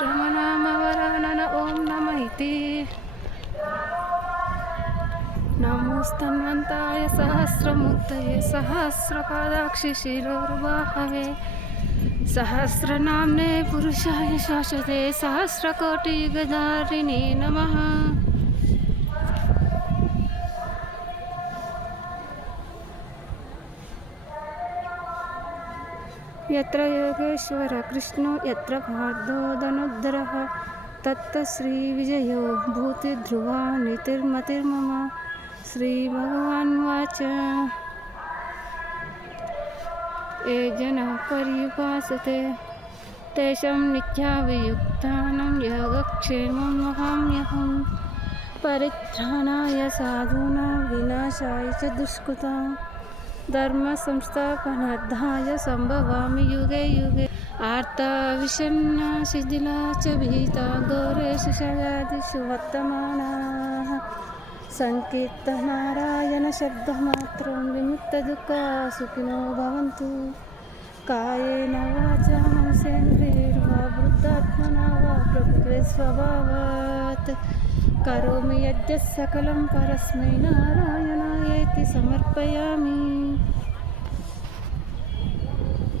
सहस्रमनामवरानन ॐ नम इति। नमोस्तन्वन्ताय सहस्रमूर्तये सहस्रपादाक्षि शिरोर्वाहवे। सहस्रनाम्ने पुरुषाय शाश्वते सहस्रकोटिगदारिणे नमः यत्र योगेश्वर कृष्णो यत्र पार्थोदनुद्धरः तत्र श्रीविजयो भूतिध्रुवा नीतिर्मतिर्मम श्रीभगवान्वाच। ये जनाः पर्युपासते, तेषां नित्याभियुक्तानां योगक्षेमं वहाम्यहं। परित्राणाय साधूनां विनाशाय च दुष्कृताम् ధర్మ సంస్థాపనార్థాయ సంభవామి యుగే యుగే ఆర్తా విషన్న శిథిలా చ భీత గౌరేషు శయాదిషు వర్తమానా సంకీర్తనారాయణ శబ్దమాత్రం విముక్త దుఃఖ సుఖినో భవంతు కాయేన వాచ మనసేంద్రియర్వా వృద్ధాత్మనా వా ప్రకృతి స్వభావాత్ కరోమి యజ్ఞ సకలం పరస్మై నారాయణాయేతి సమర్పయామి